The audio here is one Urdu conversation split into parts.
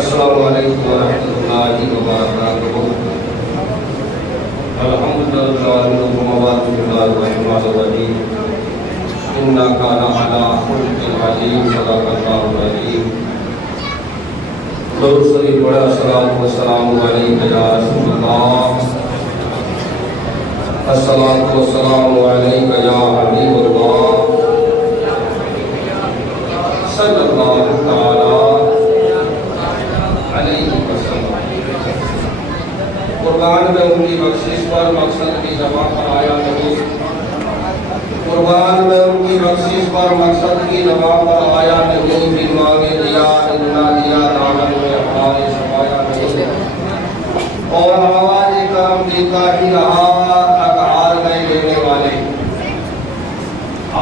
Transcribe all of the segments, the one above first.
السلام علیکم ورحمۃ اللہ وبرکاتہ. الحمدللہ الرحمن الرحیم انک لعلی خلق عظیم. صدق اللہ العظیم. درود شریف پڑھیں. الصلاۃ والسلام علیک یا رسول اللہ. الصلاۃ والسلام علیک یا حبیب اللہ صلی اللہ تعالی قربان میں ان کی بخشش پر مقصد کی جمع پر آیا نہیں. قربان میں ان کی بخشش پر مقصد کی جمع پر آیا نہیں. پھر مانگے دیا اتنا دیا دامن میں ہمارے چھپایا نہیں. اور آواز کرم دیتا ہی رہا تک ہار گئے لینے والے.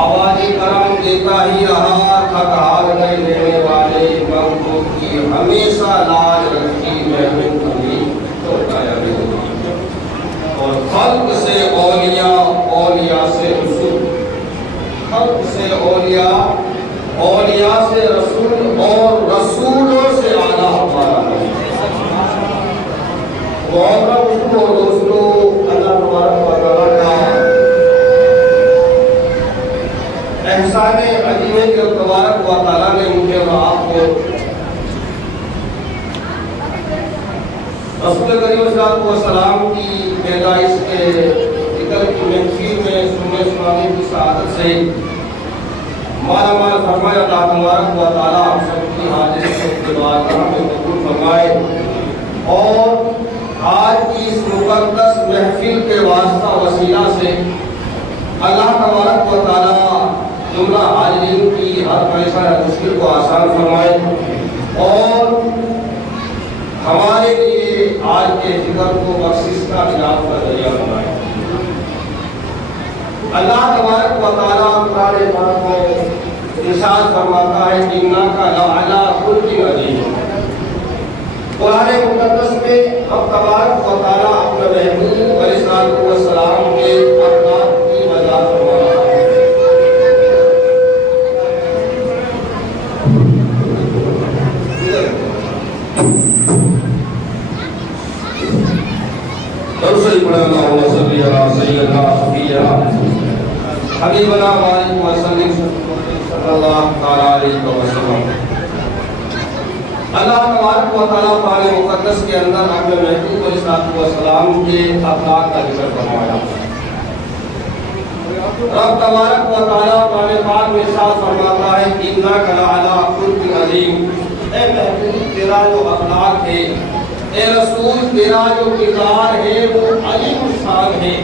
آواز کرم دیتا ہی رہا تک ہار گئے لینے والے. مغلوب کی ہمیشہ لاج رکھی محبوب کبھی اور خلق سے اولیاء، اولیاء سے رسول، خلق سے اولیاء، اولیاء سے رسول اور رسولوں سے اعلیٰ ہمارا نبی. محترم دوستوں اور دوستوں، اللہ تبارک و تعالیٰ کا احسان عظیم ہے کہ تبارک و تعالیٰ نے مجھے اور آپ کو رسول کریم صلی اللہ علیہ وسلم کی پیدائش کے ذکر کی محفل میں سننے سنانے کی سعادت سے مالا مال فرمایا. اللہ تبارک و تعالیٰ ہم سب کی حاضری کو دعا میں قبول فرمائے اور آج کی اس مقدس محفل کے واسطہ وسیلہ سے اللہ تبارک و تعالیٰ جملہ حاضرین کی ہر پریشان مشکل کو آسان فرمائے اور ہمارے لیے آج کے ذکر کو بخشش کا نجات کا ذریعہ بنائے. اللہ تبارک و تعالیٰ قرآن پاک میں ارشاد فرماتا ہے کہ انک لعلی خلق عظیم. قرآن مقدس میں اب تبارک و تعالیٰ اپنے محبوب علیہ السلام کے اخلاق کی وضاحت فرماتا ہے. اللهم صل على سيدنا حبيبنا وسلم صلی اللہ تعالی علیہ وسلم. اللہ تبارک و تعالیٰ قرآن مقدس کے اندر اپنے محبوب علیہ السلام کے اخلاق کا ذکر فرمایا. رب تبارک و تعالیٰ قرآن پاک میں ارشاد فرماتا ہے کہ انک لعلی خلق عظیم. اے محبوب تیرا جو اخلاق ہے، اے رسول تیرا جو کردار ہے وہ عظیم الشان ہے.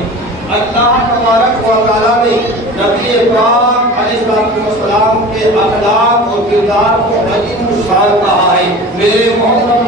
اللہ تبارک و تعالیٰ نے نبی پاک علیہ السلام کے اخلاق اور کردار کو عظیم الشان کہا ہے. میرے محترم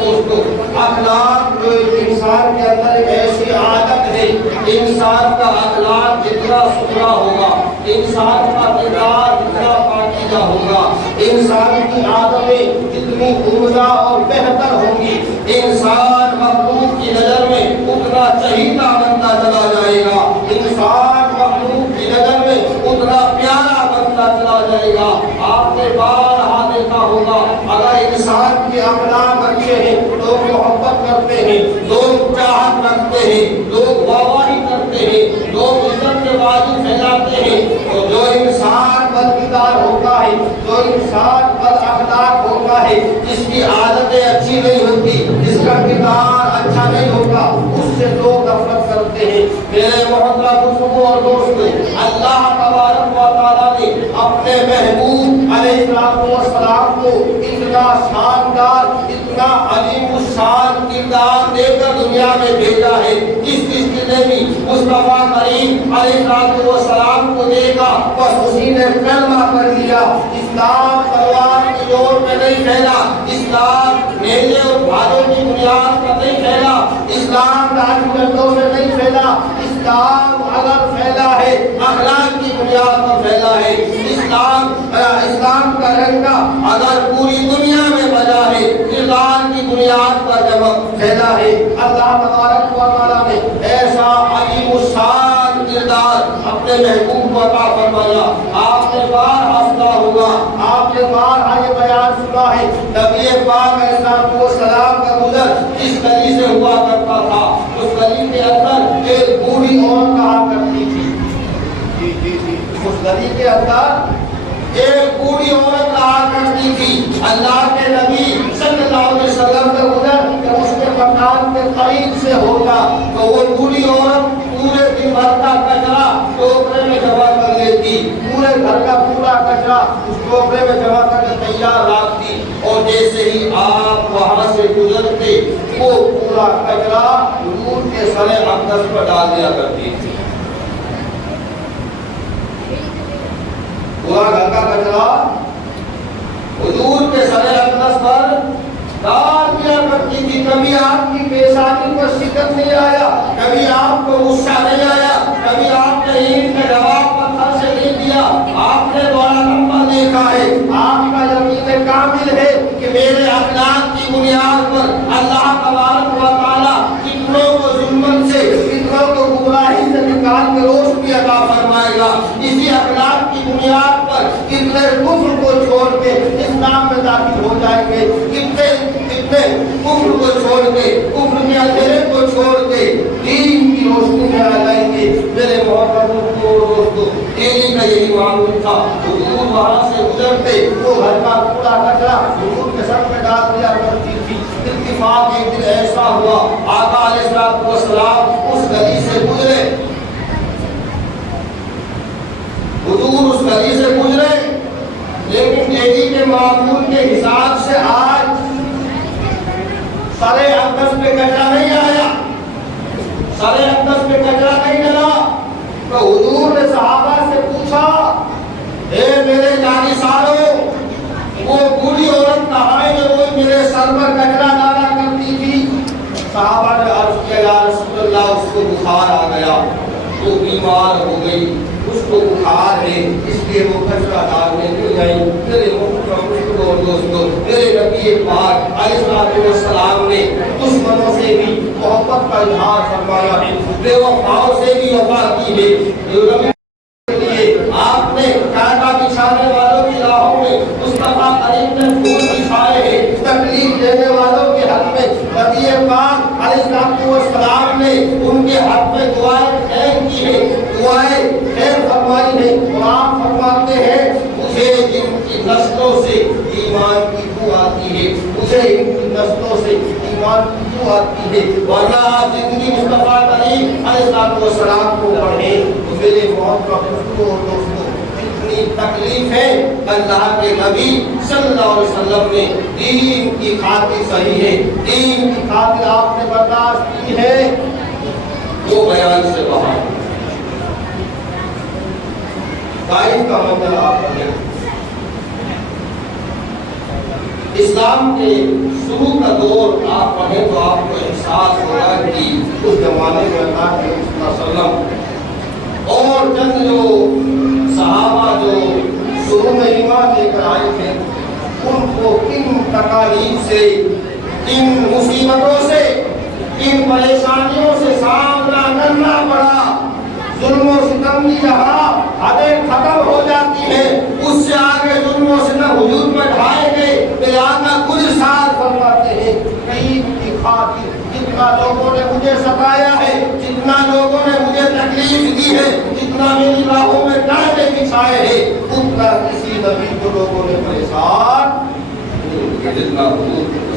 دوستوں، اخلاق جو انسان کے اندر ایک ایسی عادت ہے، انسان کا اخلاق جتنا ستھرا ہوگا، انسان کا کردار جتنا پاکیزہ ہوگا، انسان کی عادتیں جتنی عمدہ اور بہتر ہوں گی، انسان مخلوق کی نظر میں اتنا چہیتا بنتا چلا جائے گا، انسان مخلوق کی نظر میں اتنا پیارا بنتا چلا جائے گا. آپ نے بارہا دیکھا ہوگا اگر انسان کے اخلاق اچھے ہیں لوگ محبت کرتے ہیں، لوگ چاہت رکھتے ہیں، لوگ واہواہی کرتے ہیں، لوگ عزت کے بازو پھیلاتے ہیں. تو جو انسان بدکردار ہوتا ہے، جو انسان بد اخلاق ہوتا ہے، جس کی عادتیں اچھی نہیں ہوتی، جس کا کردار اچھا نہیں ہوتا، اس سے لوگ نفرت کرتے ہیں. میرے محترم بزرگوں اور دوستوں، اللہ تبارک و تعالیٰ نے اپنے محبوب علیہ السلام کو اتنا شاندار، اتنا عظیم الشان کردار دے کر دنیا میں بھیجا ہے. جس نے بھی مصطفیٰ کریم علیہ السلام کو دیکھا بس اسی نے کلمہ پڑھ لیا. اسلام تلوار کی زور پہ نہیں پھیلا، اسلام میلے اور بھاجوں کی بنیاد پر نہیں پھیلا، اسلام راجگردوں میں نہیں پھیلا، اسلام اگر پھیلا ہے اخلاق کی بنیاد پر پھیلا ہے۔ اسلام کا رنگا اگر پوری دنیا میں بجا ہے، کردار کی بنیاد پر جب پھیلا ہے۔ اللہ تبارک و تعالیٰ نے ایسا عظیم الشان کردار اپنے محبوب کو عطا فرمایا۔ آپ نے بارہا سنا ہوگا، آپ نے بارہا یہ بیان سنا ہے، نبی پاک علیہ الصلوۃ والسلام کا گزر اس گلی سے ہوا کرتا تھا، اس گلی کے اندر ایک بوڑھی عورت کہا کرتی تھی، اس گلی کے اندر ایک بوڑھی عورت کہا کرتی تھی۔ اللہ کے نبی صلی اللہ علیہ وسلم کا گزر جب اس کے مکان کے قریب سے ہوتا تو وہ بوڑھی عورت پورے دن بھر کا کچرا ٹوکرے میں جمع کر لیتی، پورے گھر کا پورا کچرا اس ٹوکرے میں جمع کر کے تیار رکھتی، اور جیسے ہی آپ وہاں سے گزرتے وہ پورا کچرا حضور کے سر اقدس پر ڈال دیا کرتی تھی۔ پورا گھر کا کچرا حضور کے سر اقدس پر ڈال دیا کرتی تھی۔ کبھی آپ کی پیشانی پر شکن نہیں آیا، کبھی آپ کو غصہ نہیں آیا، کبھی آپ نے اینٹ کے جواب پتھر سے نہیں دیا۔ آپ نے بڑا لمبا دیکھا ہے، آپ کا یقین کامل ہے کہ میرے اخلاق کی بنیاد پر اللہ تبارک و تعالیٰ کتنوں کو ظلم سے، کتنوں کو گمراہی سے نکال کے روشنی عطا فرمائے گا۔ اسی اخلاق کی بنیاد پر کتنے کفر کو چھوڑ کے اسلام میں داخل ہو جائیں گے، کتنے کفر کو چھوڑ کے، کفر کے اندھیرے کو چھوڑ کے دین کی روشنی میں آ جائیں گے۔ میرے محترم دوستو، یہی کا یہی معمول تھا۔ حضور وہاں سے گزرتے وہ گھر کا پورا کچرا حضور کے سر میں ڈال دیا کرتی تھی۔ اتفاق ایک دن ایسا ہوا، آقا علیہ الصلوۃ والسلام اس گلی سے گزرے، حضور اس گلی سے گزرے، لیکن ڈیلی کے معمول کے حساب سے آج سر اقدس پہ کچرا نہیں آیا، سر اقدس پہ کچرا نہیں ڈلا۔ تو حضور نے صحابہ سے پوچھا، اے میرے جانشینوں، وہ بوڑھی عورت کہاں ہے جو میرے سر پر کچرا ڈالا کرتی تھی؟ صحابہ نے عرض کیا، یا رسول اللہ، اس کو بخار آ گیا، وہ بیمار ہو گئی، اس کو بخار ہے، اس لیے وہ کچرا ڈالنے نہیں آئی۔ میرے محترم دوستو، میرے نبی پاک علیہ الصلوۃ والسلام نے دشمنوں سے بھی محبت کا اظہار فرمایا ہے، بے وفاؤں سے بھی وفا کی ہے۔ آپ نے کانٹا بچھانے والوں کی راہوں میں مصطفیٰ کریم نے پھول بچھائے ہیں، تکلیف دینے والوں کے حق میں نبی پاک علیہ الصلوۃ والسلام نے ان کے حق میں دعائیں خیر کی ہے، دعائیں خیر فرمائی ہے۔ قرآن فرماتے ہیں، مجھے جن کی نسلوں سے ایمان کی بو آتی ہے، مجھے ان کی نسلوں سے ایمان کی بو آتی ہے، ورنہ آپ زندگی مصطفیٰ کریم علیہ الصلوۃ والسلام کو پڑھیں تو میرے محترم دوستو، اتنی تکلیفیں اللہ کے نبی صلی اللہ علیہ وسلم نے دین کی خاطر صحیح ہے، دین کی خاطر آپ نے برداشت کی ہے، وہ بیان سے باہر۔ طائف کا منظر آپ پڑھیں، اسلام کے شروع کا دور آپ پڑھیں تو آپ کو احساس ہوگا کہ اس زمانے میں اللہ کے رسول صلی اللہ علیہ وسلم اور چند جو صحابہ جو شروع میں ایمان لے کر آئے تھے، ان کو کن تکالیف سے، کن مصیبتوں سے، کن پریشانیوں سے سامنا کرنا پڑا۔ ظلم و ستم کی جہاں حدیں ختم ہو جاتی ہیں، اس سے آگے ظلم و ستم وجود میں ڈھائے گئے، لہذا کچھ سال فرماتے ہیں، کئی کی خاطر جتنا لوگوں نے مجھے ستایا ہے، جتنا لوگوں نے مجھے تکلیف دی ہے، جتنا میری راہوں میں کانٹے بچھائے ہیں، اتنا کسی نبی کو لوگوں نے پریشان جتنا حضور کو۔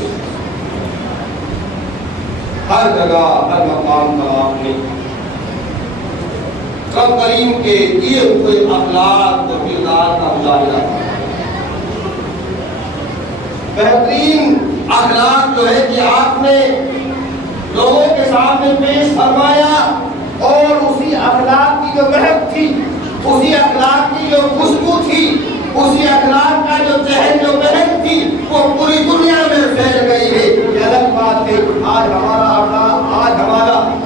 ہر جگہ ہر مقام پر آپ نے رب کریم کے دیے ہوئے اخلاق اور کردار کا مظاہرہ، بہترین اخلاق جو ہے کہ آپ نے لوگوں کے سامنے پیش فرمایا، اور اسی اخلاق کی جو مہک تھی، اسی اخلاق کی جو خوشبو تھی، اسی اخلاق کا جو چہل جو مہک تھی، وہ پوری دنیا میں پھیل گئی ہے۔ یہ الگ بات ہے، آج ہمارا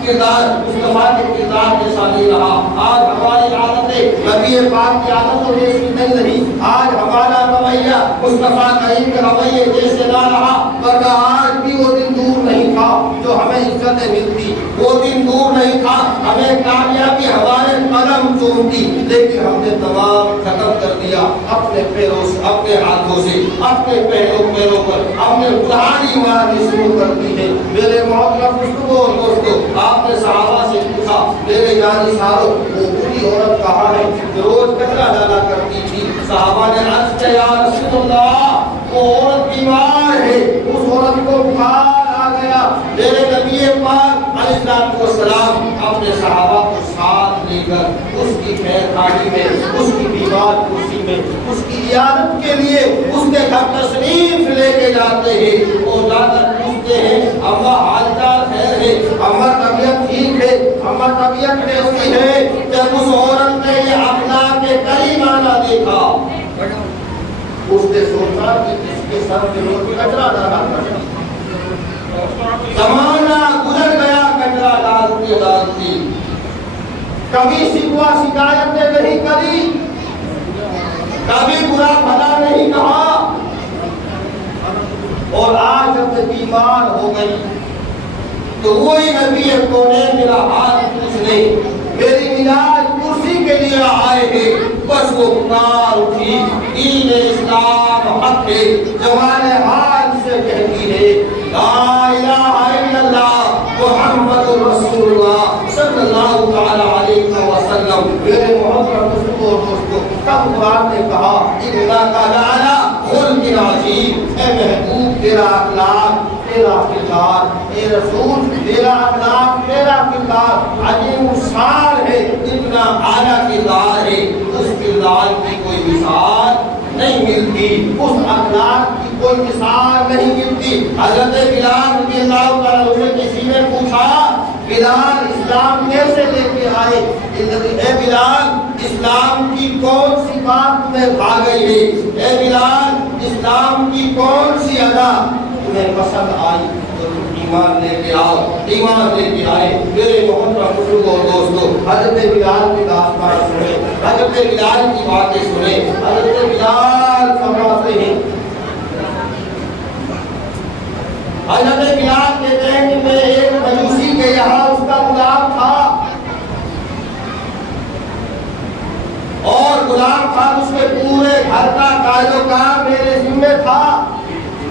کردار مصطفیٰ کے کردار جیسا نہیں رہا. آج ہماری عادتیں نبی پاک کی عادتوں جیسی نہیں رہی. آج ہمارا رویہ مصطفیٰ کریم کے رویے جیسے نہ رہا. ورنہ آج بھی وہ دن دور نہیں تھا جو ہمیں عزتیں ملتی. وہ دن دور نہیں تھا ہمیں کامیابی ہمارے قدم چومتی. لیکن ہم نے تمام ختم کر دیا اپنے پیروں سے, اپنے ہاتھوں سے, اپنے پیروں پر ہم نے کہانی مارنی شروع کر دی ہے. میرے محترم دوستو, آپ نے صحابہ سے پوچھا میرے یاری سارو وہ بری عورت کہاں ہے جو روز کچرا ڈالا کرتی تھی؟ صحابہ نے عرض کیا یا رسول اللہ وہ عورت بیمار ہے, اس عورت کو بخار آ گیا. میرے نبی پاک علیہ السلام اپنے صحابہ کو ساتھ لے کر اس کی خیر خواہی میں, اس کی بیمار کرسی میں, اس کی عیادت کے لیے اس کے گھر تشریف لے کے جاتے ہیں. اور جا کر پوچھتے ہیں اماں حال چال خیر ہے, اماں طبیعت ٹھیک ہے, اماں طبیعت کیسی ہے؟ جب اس عورت نے یہ اخلاق کریمانہ دیکھا اس نے سوچا کہ اس کے سر پہ روز کچرا ڈالا کرتا. زمانہ گزر گیا کچرا ڈالتی, کبھی شکوہ شکایتیں نہیں کری, کبھی برا بھلا نہیں کہا. اور آج جب بیمار ہو گئی تو وہی نبی کونین میرا ہاتھ پوچھنے میری علاج کرسی کے لیے آئے ہیں. بس وہ پکار اٹھی دین اسلام حق ہے, جوان حال سے کہتی ہے لا الہ الا اللہ محمد رسول اللہ صلی اللہ تعالی علیہ وسلم. میرے محترم دوستو, تب قرآن نے کہا انک لعلی خلق عظیم, اے محبوب تیرا اخلاق, تیرا کردار, اے رسول تیرا اخلاق, تیرا کردار عظیم الشان ہے, اتنا اعلیٰ کردار ہے. اس کردار کی کوئی مثال نہیں ملتی, اس اخلاق کی کوئی مثال نہیں ملتی. حضرت بلال رضی اللہ تعالیٰ عنہ سے کسی نے پوچھا بلال اسلام کیسے لے کے آئے؟ اے بلال اسلام کی کون سی بات تمہیں بھا گئی ہے؟ اے بلال اسلام کی کون سی ادا تمہیں پسند آئی تو تم ایمان لے کے آؤ, ایمان لے کے آئے. میرے محترم بزرگوں دوستو, حضرت بلال کی داستان سنیں, حضرت بلال کی باتیں سنیں. حضرت بلال فرماتے ہیں, حضرت بلال کہتے ہیں کہ میں ایک مجوسی کے یہاں اس کا غلام تھا, اور غلام تھا, اس کے پورے گھر کا کاج و کام میرے ذمہ تھا.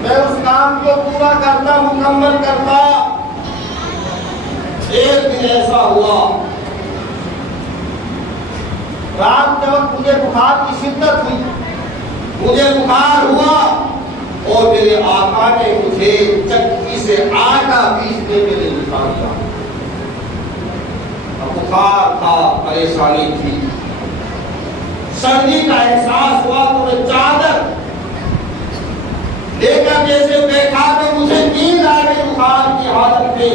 میں اس کام کو پورا کرتا, مکمل کرتا. ایک دن ایسا ہوا رات کے وقت مجھے بخار کی شدت ہوئی, مجھے بخار ہوا اور میرے آقا نے مجھے چکی سے آٹا پیسنے کے لیے نکالا. بخار تھا, پریشانی تھی, سردی کا احساس ہوا تو میں چادر لے کر جیسے بیٹھا تو مجھے نیند آ گئی بخار کی حالت میں.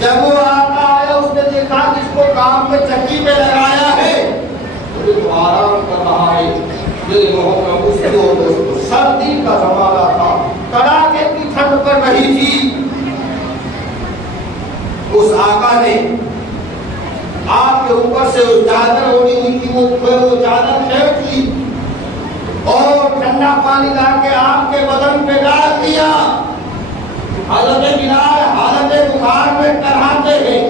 جب وہ آقا آیا اس نے دیکھا کہ اس کو کام میں چکی پہ لگایا ہے تو آرام کر رہا ہے. سردی کا زمانہ تھا, کڑاکے کی ٹھنڈ پڑ رہی تھی. اس آقا نے آپ کے اوپر سے وہ چادر اوڑھی ہوئی تھی, وہ چادر پھینک لی اور ٹھنڈا پانی لا کے آپ کے بدن پہ ڈال دیا. حضرت بلال حالت بخار میں کراتے ہیں,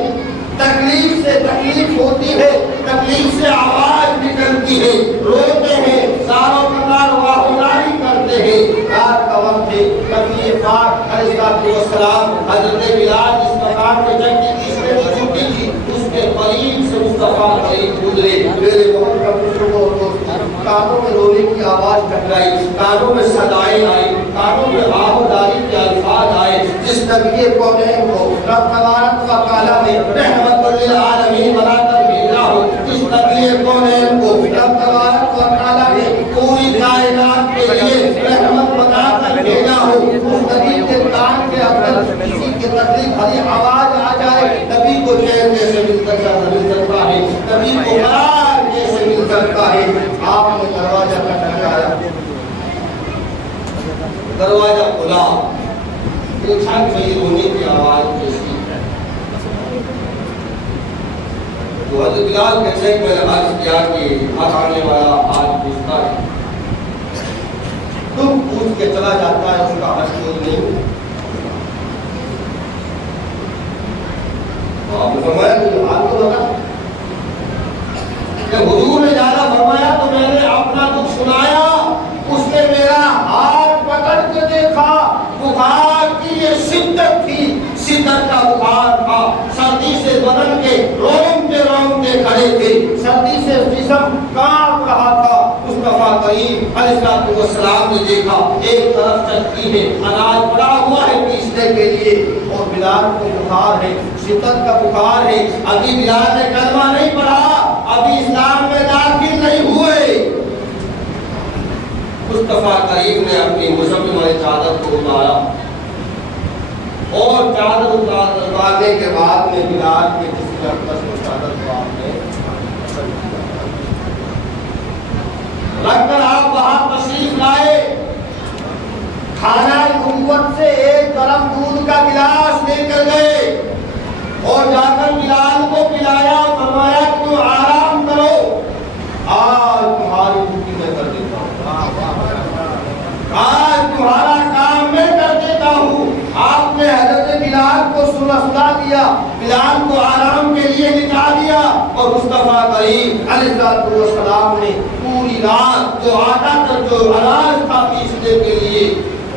تکلیف سے تکلیف ہوتی ہے, تکلیف سے آواز نکلتی ہے, روتے ہیں, ساروں کتار واہنائی کرتے ہیں. رات کا وقت ہے, نبی پاک علیہ السلام حضرت بلال اس مقام میں جنگی تیسرے کی چھٹی تھی, اس کے قریب سے مصطفیٰ قریب گزرے. میرے کانوں میں رونے کی آواز ٹکرائی, کانوں میں صدائیں آئی, کانوں میں آہوداری کے الفاظ آئے. جس نبی کونین کو رب تبارک و تعالیٰ نے رحمت للعالمین بنا کر بھیجا ہو, جس نبی کونین کو رب تبارک و تعالیٰ نے پوری کائنات کے لیے رحمت بنا کر بھیجا ہو, اس نبی کے کان کے اندر کسی کی تکلیف بھری آواز آ جائے, نبی کو چین کیسے مل سکتا ہے, نبی کو قرار کیسے مل سکتا ہے. آپ نے دروازہ کھٹکھٹایا, دروازہ کھلا, پوچھا کہ یہ رونے کی آواز کیسی ہے؟ حضرت بلال کہتے ہیں کہ میں نے عرض کیا کہ حق آنے والا آج پوچھتا ہے، تم پوچھ کے چلا جاتا ہے، اس کا حق کوئی نہیں۔ تو آپ نے فرمایا کہ حال تو لگا کہ حضور نے زیادہ فرمایا تو میں نے اپنا دکھ سنایا، اس نے میرا ہاتھ پکڑ کے دیکھا، بخار کی یہ شدت تھی، شدت کا بخار تھا، سردی سے بدن کے رونگتے کھڑے تھے، سردی سے جسم کانپ رہا تھا۔ مصطفیٰ کریم علیہ السلام نے دیکھا ایک طرف چکی ہے، اناج پڑا ہوا ہے پیسنے کے لیے، اور بلال کو بخار ہے، شدت کا بخار ہے، ابھی بلال نے کلمہ نہیں پڑھا، ابھی اسلام میں داخل نہیں ہوئے۔ مصطفیٰ کریم نے اپنی مزمل چادر کو اتارا، اور چادر اتارنے کے بعد میں بلال کے جسم پر چادر کو آپ نے رکھ کر آپ وہاں تشریف لائے، کھانا نبوت سے ایک گرم دودھ کا گلاس لے کر گئے، اور جا کر بلال کو پلایا، فرمایا کہ تم آرام کرو، آج تمہاری ڈیوٹی میں کر دیتا ہوں، آج تمہارا کام میں کر دیتا ہوں۔ آپ نے حضرت بلال کو سلا دیا، بلال کو آرام کے لیے لٹا دیا، اور مصطفیٰ کریم علیہ السلام نے پوری رات جو آٹا تک جو اناج تھا پیسنے کے لیے،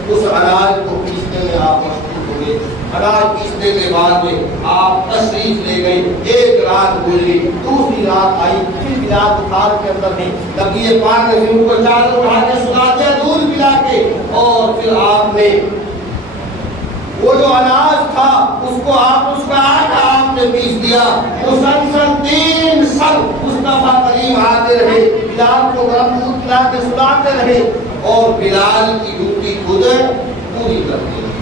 اس اناج کو پیسنے میں آپ مشغول ہو گئے۔ اناج پیسنے کے بعد میں آپ تشریف لے گئے، ایک رات گزری، دوسری رات آئی، پھر بلال بخار کے اندر ہے، نبی پاک نے ان کو چادر اٹھا کے سلا دیا دودھ پلا کے، اور پھر آپ نے وہ جو اناج تھا اس کو اس کا آٹا آپ نے پیس دیا، مسلسل 3 سال مصطفیٰ کریم آتے رہے، بلال کو گرم دودھ پلا کے سلاتے رہے، اور بلال کی ڈیوٹی خود پوری کرتے رہے۔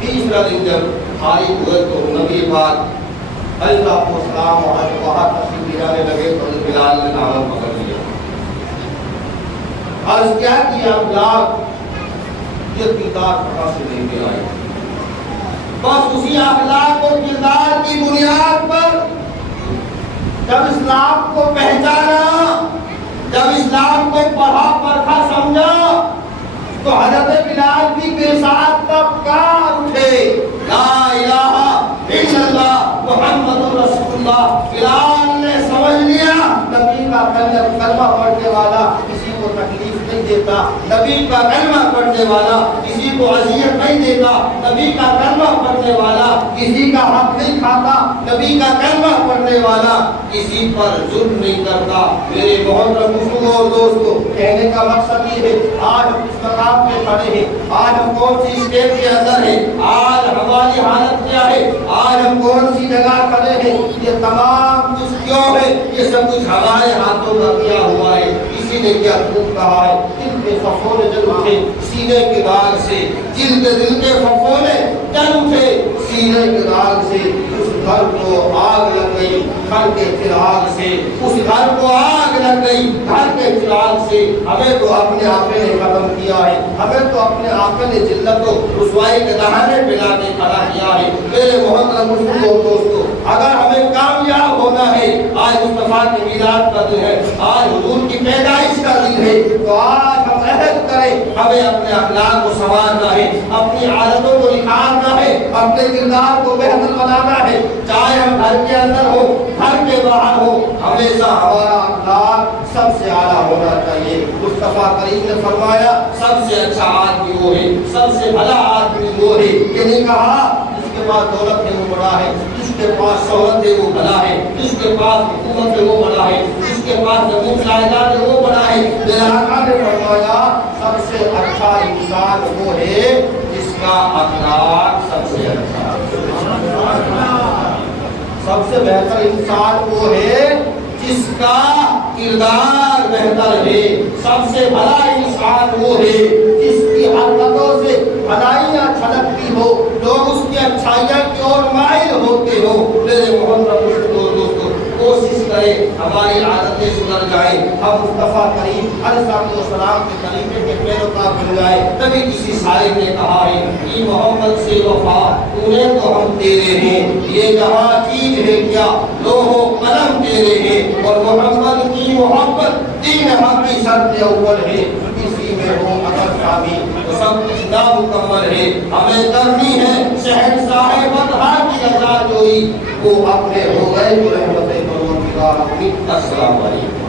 تیسرا دن جب خالی ہوئے تو نبی پاک علیہ السلام وہاں تشریف لے جانے لگے تو بلال نے دامن پکڑ لیا، عرض کیا کیا بلال، یہ کردار کہاں سے لے کے آئے؟ بس اسی اخلاق اور کردار کی بنیاد پر جب اسلام کو پہچانا، جب اسلام کو پڑھا پرکھا سمجھا، تو حضرت بلال بھی بے ساتھ تب کار اٹھے، لا الہ الا اللہ محمد رسول اللہ۔ بلال نے سمجھ لیا نبی کا کلمہ پڑھنے والا کسی کو تکلیف نہیں دیتا، نبی کا کلمہ پڑھنے والا کسی کو اذیت نہیں دیتا، نبی کا کلمہ پڑھنے والا کسی کا حق نہیں کھاتا، نبی کا کلمہ پڑھنے والا کسی پر ظلم نہیں کرتا۔ میرے محترم بزرگوں اور دوستوں، کہنے کا مقصد یہ ہے، آج ہم اس مقام پہ کھڑے ہیں، آج ہم کون سی اسٹیٹ کے اندر ہیں، آج ہماری حالت کیا ہے، آج ہم کون سی جگہ کھڑے ہیں، یہ تمام کچھ کیوں ہے؟ یہ سب کچھ ہمارے ہاتھوں کا کیا ہوا ہے۔ کسی نے کیا خوب کہا ہے، دل کے ففولے جل اٹھے سینے کے داغ سے، دل کے ففولے جل اٹھے سینے کے داغ سے، اس گھر کو آگ لگ گئی گھر کے چراغ سے، اس گھر کو آگ لگ گئی گھر کے چراغ سے۔ ہمیں تو اپنے آقا نے ختم کیا ہے، ہمیں تو اپنے آقا نے ذلت و رسوائی کے دہانے پلا کے کھڑا کیا ہے۔ میرے محترم بزرگوں اور دوستوں، اگر ہمیں کامیاب ہونا ہے، آج مصطفیٰ کی میلاد کا دن ہے، آج حضور کی پیدائش کا دن ہے، تو آج ہم عہد کریں، ہمیں اپنے اخلاق کو سنوارنا ہے، اپنی عادتوں کو نکھارنا ہے، اپنے کردار کو بہتر بنانا ہے، چاہے ہم گھر کے اندر ہو گھر کے باہر ہو، ہمیشہ ہمارا اخلاق سب سے اعلیٰ ہونا چاہیے۔ مصطفیٰ کریم نے فرمایا سب سے اچھا آدمی وہ ہے، سب سے بھلا آدمی وہ ہے، یہ نہیں کہا جس کے پاس دولت ہے وہ بڑا ہے، جس کے پاس شہرت ہے وہ بھلا ہے، جس کے پاس حکومت ہے وہ بڑا ہے، جس کے پاس زمین جائیداد ہے وہ بڑا ہے۔ میرے آقا نے فرمایا سب سے اچھا انسان وہ ہے جس کا اخلاق سب سے اچھا ہے، سب سے بہتر انسان وہ ہے جس کا کردار بہتر ہے، سب سے بھلا انسان وہ ہے جس کی حرکتوں سے بھلائیاں چھلکتی ہو، لوگ اس کی اچھائیاں کی اور مائل ہوتے ہو۔ میرے محترم دوستوں، کوشش کریں ہماری عادتیں سدھر جائیں، ہم مصطفیٰ کریم علیہ السلام کے طریقے کے پیروکار بن جائیں۔ تبھی کسی شاعر نے کہا ہے کہ محمد سے وفا انہیں تو ہم تیرے ہیں، یہ جہاں چیز ہے کیا لوح و قلم تیرے ہیں، اور محمد کی محبت تین حق کی شرط اول ہے، کسی میں ہو اگر شامل تو سب کچھ نامکمل ہے۔ ہمیں کرنی ہے شہنشاہ بطحا کی رضا جوئی، وہ اپنے ہو گئے جو رحمت پروردگار اپنی۔ السلام علیکم۔